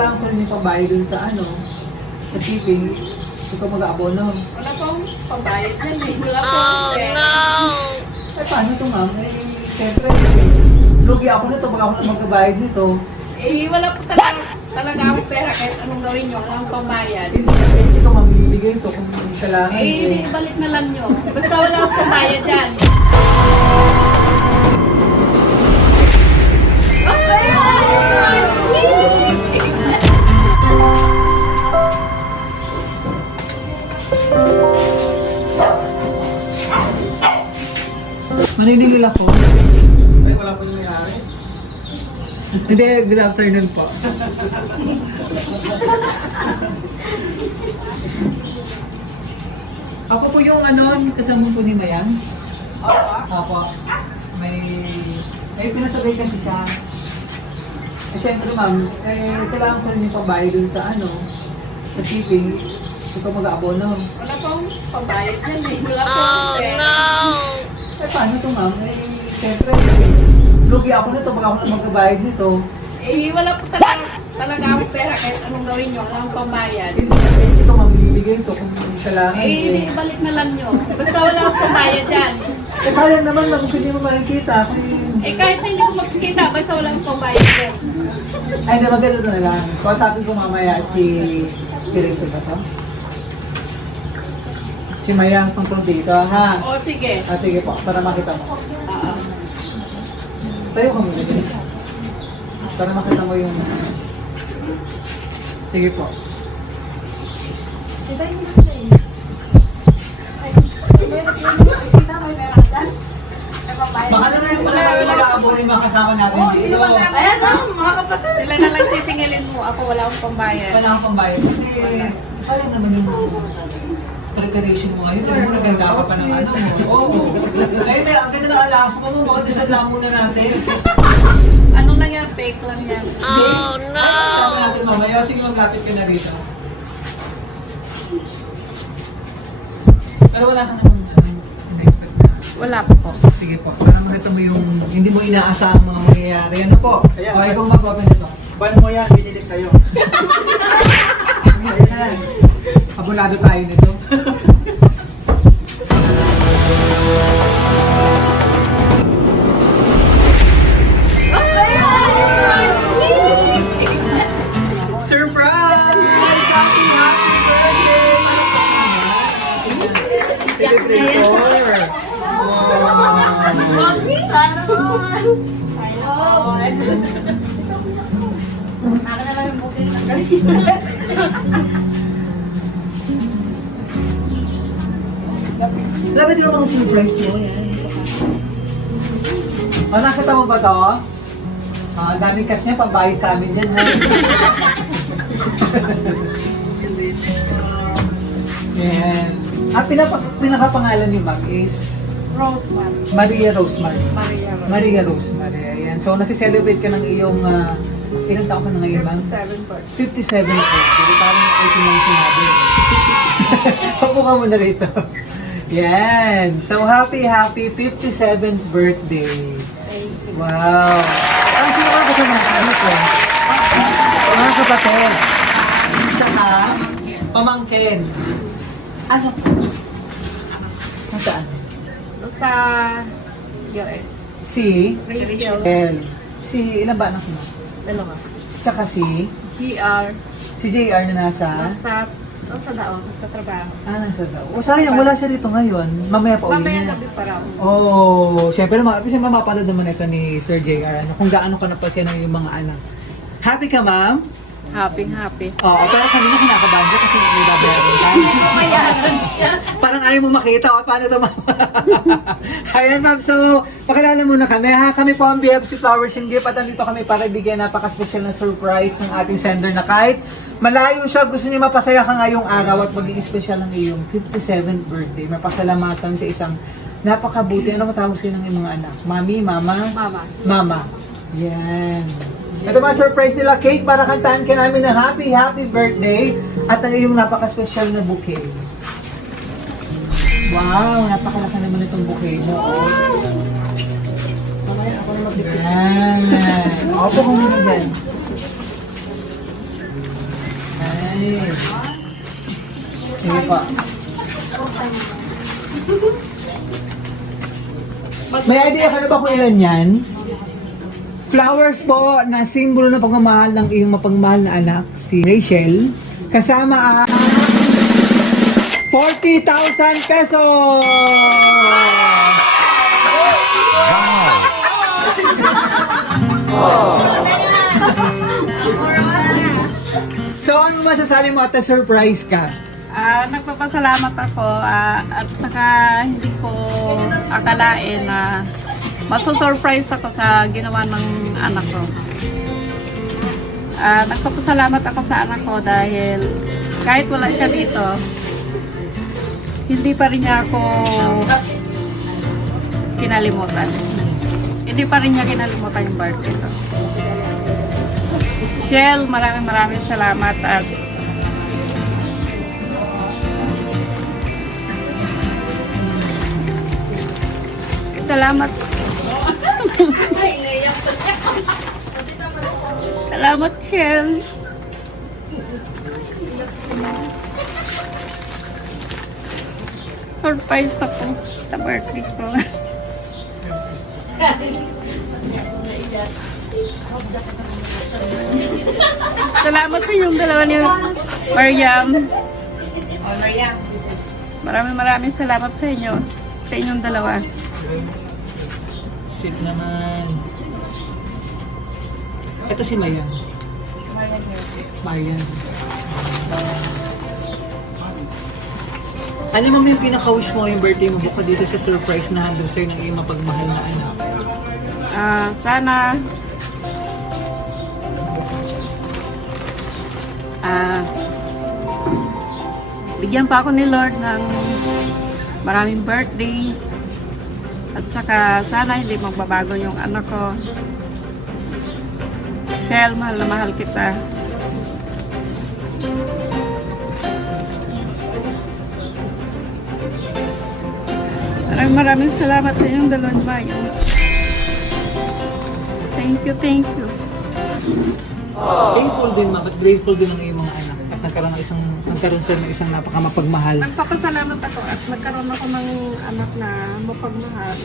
kailangan ko rin yung pambayad dun sa ano, sa shipping. Hindi ko mag-aabono. Wala pong pambayad yan eh. Wala pong pera. Eh, paano ito, ma'am? Eh, siyempre, lugi ako nito, baka ako na magbabayad nito. Eh, wala po talaga akong pera kahit anong gawin nyo. Wala akong pambayad. Hindi ko mamibigay ito kung kailangan. Eh, ibalik na lang nyo. Basta wala akong pambayad yan. Maniningil ako. Ay, wala po yung may-ari. Hindi, good afternoon po. Ako po yung ano, kasama po ni Mayang. Opo. May pinasabay kasi siya. Eh, siyempre ma'am, kailangan ko rin yung pambayad dun sa ano, sa shipping. Hindi ko mag-aabono. Wala pong pambayad yan eh. Wala pong pera. Eh, paano ito ma'am? Eh, siyempre, lugi ako nito, baka ako na magbabayad nito. Eh, wala po talaga akong pera kahit anong gawin nyo. Wala akong pambayad. Hindi ko mamibigay ito kung kailangan. Eh, ibalik na lang nyo. Basta wala akong pambayad yan. Eh, sayang naman lang kung hindi mo makikita. Eh, kahit na hindi ko makikita, basta wala akong pambayad yan. Ay, hindi, maganda na lang. Kausapin ko mamaya si Rachel ba to? Si Mayang tungkol dito, ha? O, sige. Ah, sige po, para makita mo. Oo. Tayo ka muna din. Para makita mo yung... Sige po. Baka na rin pala kami nag-aabon yung mga kasama natin dito. Ayan na, mga kapatid. Sila na lang sisingilin mo. Ako wala akong pambayad. Wala akong pambayad. Hindi, sayang naman yung preparation mo ngayon. Hindi mo naganda ka pa ng ano mo. Oo. Ayun na, ang ganda ng alas mo. Bakit isadla muna natin? Anong lang yan? Fake lang yan. Oh no! Sabi natin mamaya. Sige, maglapit ka na rito. Pero wala ka naman na-expect na. Wala po. Sige po, para makita mo yung hindi mo inaasahang mga mangyayari. Ano po? Ayan, Okay, sir. kung mag-open ito. Ban mo yan, binili sa'yo. Ayan. Abonado tayo nito. Surprise! Happy birthday! Celebrator! Sana Sana na lang yung booking ng Grabe din naman ang surprise mo, yan. O, nakita mo ba to? Ang daming cash niya, pambayad sa amin dyan, ha? Yan. Ang pinakapangalan ni Ma'am is Roseman. Maria Rosemary. Maria Rose. Maria Rosemary, ayan. So, nasi-celebrate ka ng iyong, ilang taon ka na ngayon, Ma'am? 7 birthday. 57 birthday. Parang 18 lang sinabi. Papo ka muna rito. Yan. So, happy 57th birthday. Thank you. Wow. Ang sino ka sa mga ano ko? Mga kapatid. Tsaka, pamangkin. Ano po? Nasaan? Sa US. Si? Rachel. Si, ilan ba anak mo? Dalawa. Tsaka si? GR. Si JR na nasa? Nasa daon. Nagtatrabaho. Nasa daw. O sayang, wala siya rito ngayon. Mamaya pa uwi Mamaya niya. gabi pa raw. Oh, syempre mapapanood naman ito ni Sir JR. Ano, kung gaano ka napasya ng iyong mga anak. Happy ka, ma'am? Happy. Oo, pero kanina kinakabahan ka kasi may babayaran ka. Mayaran siya. Parang ayaw mo makita. O, paano ito, ma'am? Ayan, ma'am. So, pakilala muna kami. Ha? Kami po ang BFC Flowers and Gift at nandito kami para bigyan napaka-special na surprise ng ating sender na kahit malayo siya, gusto niya mapasaya ka ngayong araw at maging special ng iyong 57th birthday. Mapasalamatan sa isang napakabuti. Ano matawag sa'yo ng iyong mga anak? Mami, mama? Mama. Mama. Yan. Ito mga surprise nila, cake para kantahan ka namin ng happy birthday at ang iyong napaka-special na bouquet. Wow, napakalaki naman itong bouquet mo. Mamaya ako na magbigay. Yan. Opo kung muna dyan. Nice. Sige po. May idea ka na ba kung ilan yan? Flowers po na simbolo ng pagmamahal ng iyong mapagmahal na anak, si Rachel. Kasama ang 40,000 pesos! So ano masasabi mo at surprise ka? Nagpapasalamat ako at saka hindi ko akalain na maso-surprise ako sa ginawa ng anak ko. Nagpapasalamat ako sa anak ko dahil kahit wala siya dito, hindi pa rin niya ako kinalimutan. Hindi pa rin niya kinalimutan yung birthday ko. Shell, maraming salamat at salamat. Salamat, Shell. Surprise ako sa birthday ko. Salamat sa inyong dalawa ni Mariam. Maraming salamat sa inyo. Sa inyong dalawa. Sweet naman. Ito si Mayan. Marian. Ano mo yung pinaka-wish mo yung birthday mo bukod dito sa surprise na handog sa'yo ng iyong mapagmahal na anak? Sana bigyan pa ako ni Lord ng maraming birthday at saka sana hindi magbabago yung anak ko. Shell, mahal na mahal kita. Maraming salamat sa inyong dalawang bayan. Thank you. Thankful din ma'am at grateful din ang iyong mga anak at nagkaroon sila ng isang napakamapagmahal. Nagpapasalamat ako at nagkaroon ako ng anak na mapagmahal.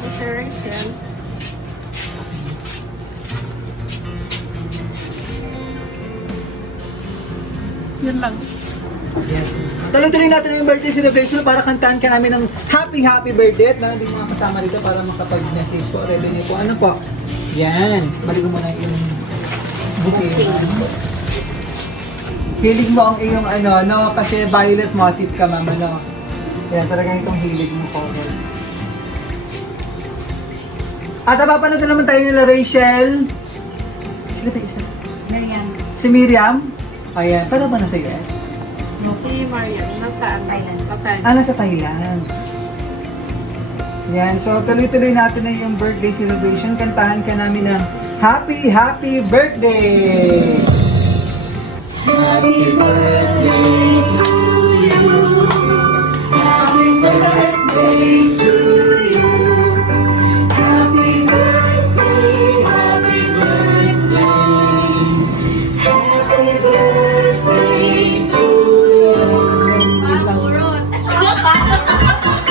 Si Rachel. Yun lang. Yes. Tuloy-tuloy natin yung birthday celebration para kantahan ka namin ng happy birthday at meron din mga kasama dito para makapag-message po. Ready niyo po. Ano po? Yan. Balik mo muna yung bouquet. Hilig mo ang iyong no? Kasi violet motif ka, mama, no? Yan, talagang itong hilig mo po. At napapanood na naman tayo nila Rachel. Sila ba isa? Miriam. Si Miriam? Ayan. Pero ba nasa US? Si Mariam. Nasa Thailand. Nasa Thailand. Yan. So, tuloy-tuloy natin na yung birthday celebration. Kantahan ka namin ng happy birthday! Happy birthday to you. Happy birthday to you. Happy birthday, happy birthday. Happy birthday to you.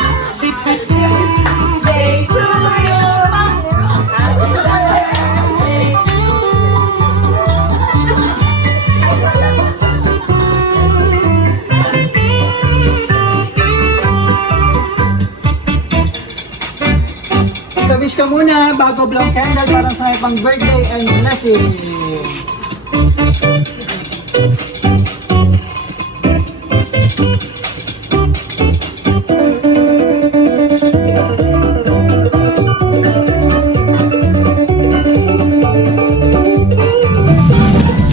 Happy birthday to you. Happy birthday to you. So, wish ka muna bago blow candle para sa pang birthday and blessing.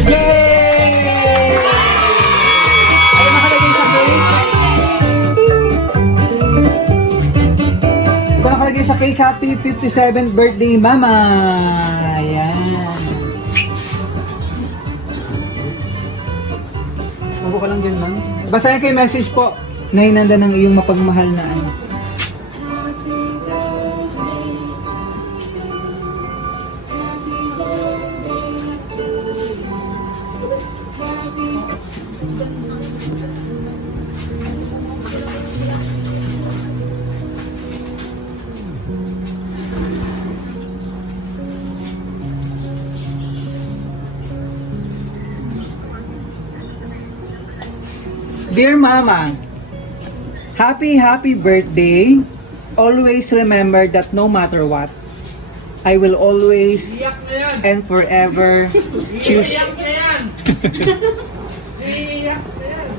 Yay! Ano nakalagay sa cake? Ito nakalagay sa cake, happy 57th birthday, mama! Ayan. Mabu ka lang dyan, ma'am. Basahin ko yung message po na hinanda ng iyong mapagmahal na anak. Dear Mama, happy birthday. Always remember that no matter what, I will always Iyak na yan! and forever choose. Iyak na yan! Iyak na yan!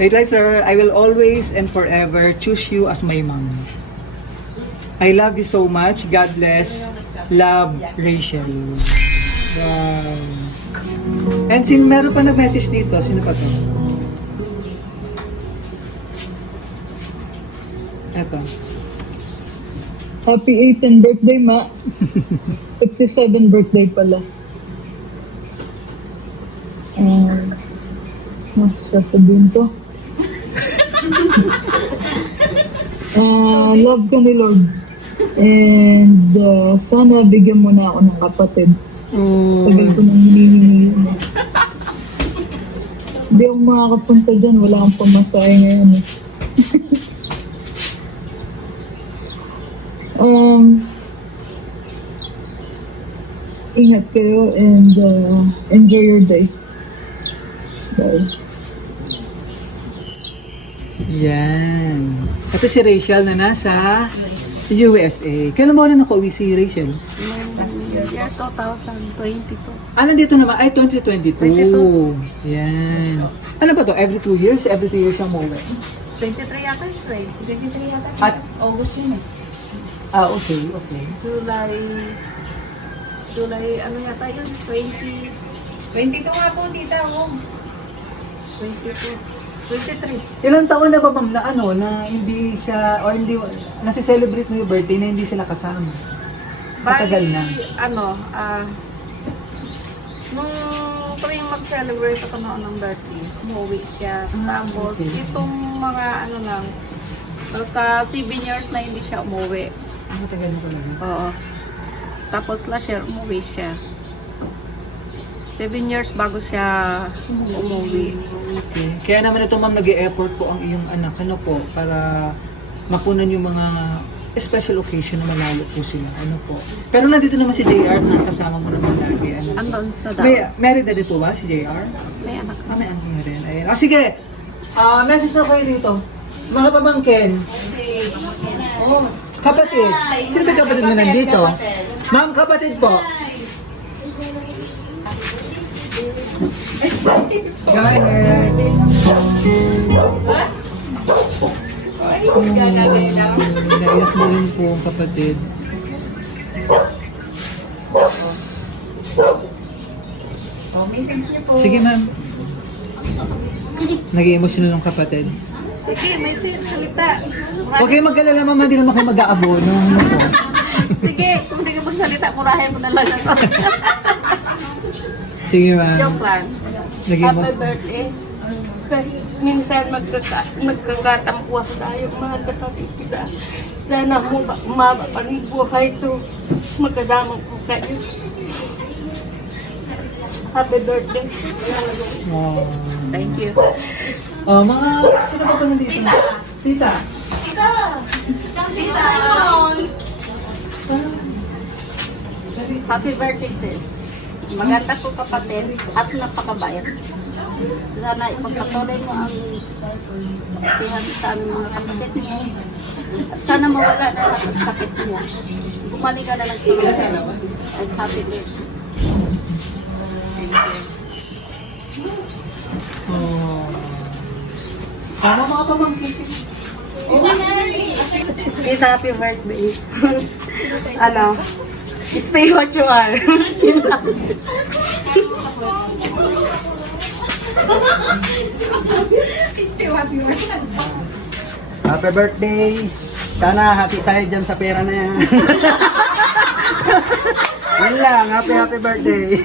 Wait lang, sir. I will always and forever choose you as my mom. I love you so much. God bless. Love, Rachel. Wow. And meron pa nag-message dito. Sino pa to? Eto. Happy 18th birthday, Ma. 57 birthday pala. Mas sasabihin ko. Love ka ni Lord. And sana bigyan mo na ako ng kapatid. Oh. Tagal ko nang hinihingi yun. Hindi ako makakapunta dyan. Wala akong pamasahe ngayon. Ingat kayo and enjoy your day. Bye. Yan. Ito si Rachel na nasa USA. Kailan mo na nakauwi si Rachel? Year 2022. Ah, nandito naman. Ay, 2022. Yan. Ano ba to? Every 2 years? Every 2 years ang umuwi. 23 yata ito eh. 23 yata. At, August yun eh. okay. July, ano yata yun? 22 nga po, tita. Oh. 23. Ilang taon na ba ma'am na ano, na hindi siya, o hindi, nasi-celebrate mo yung birthday na hindi sila kasama? Matagal na. Nung tuwing mag-celebrate ako noon ng birthday, umuwi siya. Tapos, okay. itong mga ano lang, sa 7 years na hindi siya umuwi. Matagal na talaga. Oo. Tapos last year, umuwi siya. 7 years bago siya umuwi. Okay. Kaya naman ito ma'am, nag-e-effort po ang iyong anak, ano po, para mapunan yung mga special occasion na malayo po sila, ano po. Pero nandito naman si JR na kasama mo naman lagi, ano po. Andun sa daw. Married na rin po ba si JR? May anak Ah, may anak na rin. Ayun. Ah, sige. Message na kayo dito. Mga pamangkin. Oh, kapatid. Sino ba kapatid mo nandito? Ma'am, kapatid po. Go ahead. Naiyak mo rin po ang kapatid. Oh, message niyo po. Sige ma'am. Nag-i-emotional ng kapatid. Sige, may salita. Huwag kayo mag-alala ma'am, hindi naman kayo mag-aabono. Sige, kung hindi ka magsalita, murahin mo na lang ako. Sige ma'am. Joke lang. Happy birthday. Kahit minsan magkakatampuan tayo, mahal ka natin kita. Sana umaba pa rin buhay ito. Magkasama po kayo. Happy birthday. Oh. Thank you. Mga, sino ba ito nandito? Tita. Happy birthday, sis. Maganda po kapatid at napakabayat. Sana ipagpatuloy mo ang kapihan sa aming mga kapatid mo. At sana mawala na lang ang sakit niya. Bumalik ka na lang tuloy. And happy birthday. Mga pamangkin. It's happy birthday. Ano? Stay what you are. Happy birthday! Sana hati tayo dyan sa pera na yan. Yun lang, happy birthday!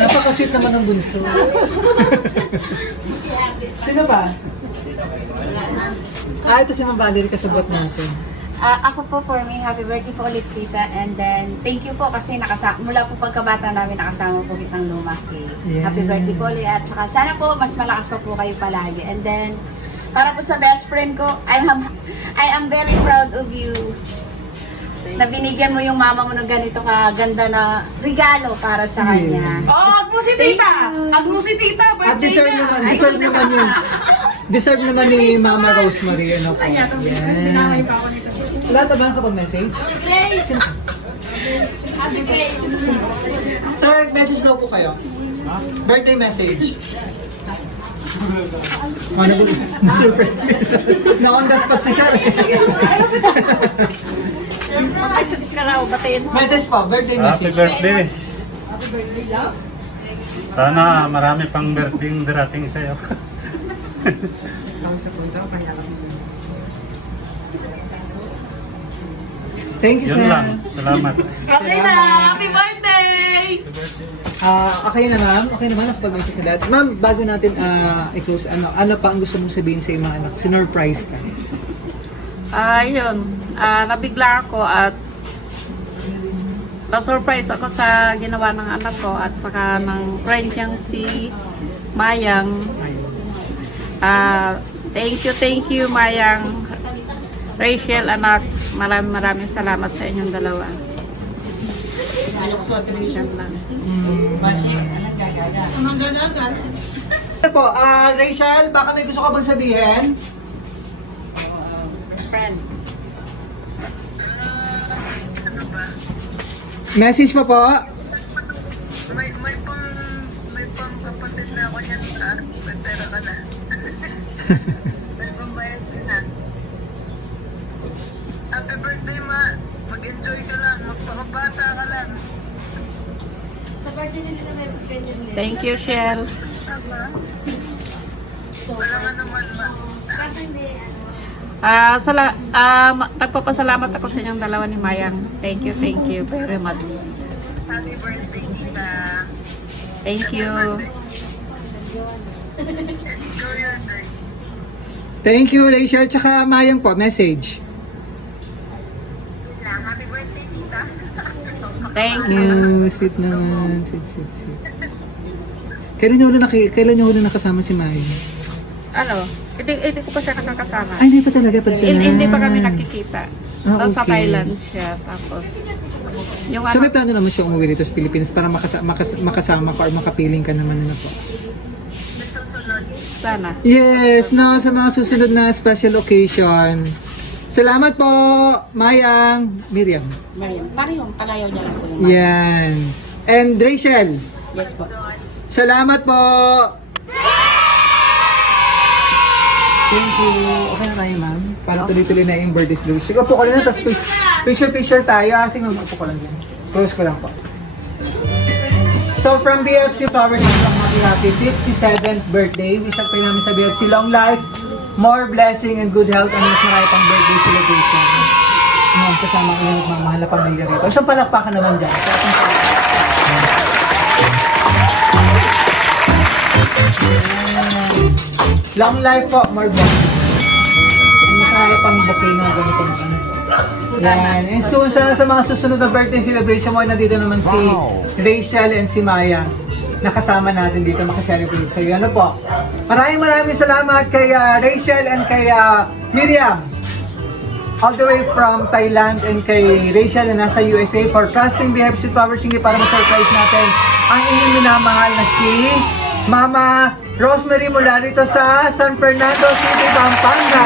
Napaka-sweet naman ng bunso. Sino ba? Ito si Ma'am Valerie kasabot natin. Ako po for me, happy birthday po ulit tita. And then, thank you po kasi mula po pagkabata namin nakasama po kitang lumaki. Yeah. Happy birthday po ulit. At saka sana po mas malakas pa po kayo palagi. And then, para po sa best friend ko, I am very proud of you. na binigyan mo yung mama mo ng ganito kaganda na regalo para sa kanya. Oh, ag mo si tita! Ag mo si tita! At Birthday deserve na! naman, deserve naman yun. Deserve naman ni Mama Rosemary, ano po. Yan. Wala ka ba nakapag-message? Sir, message daw po kayo. Birthday message. Ano po? Surprise. Na-on the spot si Sir. Mag-message ka raw, batiin mo. Message po, birthday Happy message. birthday. Sana marami pang birthday yung darating sa'yo. Thank you, Yun sir. lang. Salamat. Okay na! Happy birthday! Okay na ma'am, okay naman nakapag-message na lahat. Ma'am, bago natin i-close, ano pa ang gusto mong sabihin sa iyong mga anak? Sinurprise ka. Yun. Nabigla ako at na-surprise ako sa ginawa ng anak ko at saka ng friend niyang si Mayang. Thank you Mayang. Rachel, anak, maraming salamat sa inyong dalawa. Yan lang. Ano po, Rachel, baka may gusto ka bang sabihin? Message pa po. May pang kapatid na ako niyan sa pera ka na. May pambayad ka na. Happy birthday, ma. Mag-enjoy ka lang. Magpakabata ka lang. Thank you, Shell. Wala nga naman, ma. Nagpapasalamat ako sa inyong dalawa ni Mayang. Thank you very much. Happy birthday, tita. Thank you. Enjoy your day. Thank you, Rachel. Tsaka Mayang po, message. Happy birthday, tita. Thank you. Sweet naman. Sweet. Kailan niyo huli nakasama si Mayang? Ano? Hindi ko pa siya nakakasama. Ay, hindi pa talaga personal. Hindi pa kami nakikita. Sa okay. Thailand siya. Tapos, yung So may plano naman siya umuwi dito sa Pilipinas para makasama ka or makapiling ka naman na po. sana. Yes, no, sa mga susunod na special occasion. Salamat po, Mayang, Miriam. Parehong palayaw niya lang po yung Yan. And Rachel, Yes po. salamat po. Thank you. Okay na tayo, ma'am. Para tuloy-tuloy na yung birthday celebration. Sige, upo ko lang na, tapos picture tayo. Sige, ma'am, upo ko lang yan. Close ko lang po. So, from BFC Flowers, happy 57th birthday. Wish lang kayo namin sa BFC long life, more blessing and good health, and mas marami pang birthday celebration. Ma'am, kasama ko yung magmamahal na pamilya rito. So, palakpakan naman dyan. So, ating long life po, more blessing. And mas marami pang bouquet na ganito na ano. Yan. And soon, sana sa mga susunod na birthday celebration mo, nandito naman si Rachel and si Maya. Nakasama natin dito makaselebrate sa iyo. Ano po? Maraming salamat kay Rachel and kay Miriam. All the way from Thailand, and kay Rachel na nasa USA for casting BFC Flowers Singing para ma-surprise natin ang inyong minamahal na si Mama Rosemary mula rito sa San Fernando City, Pampanga.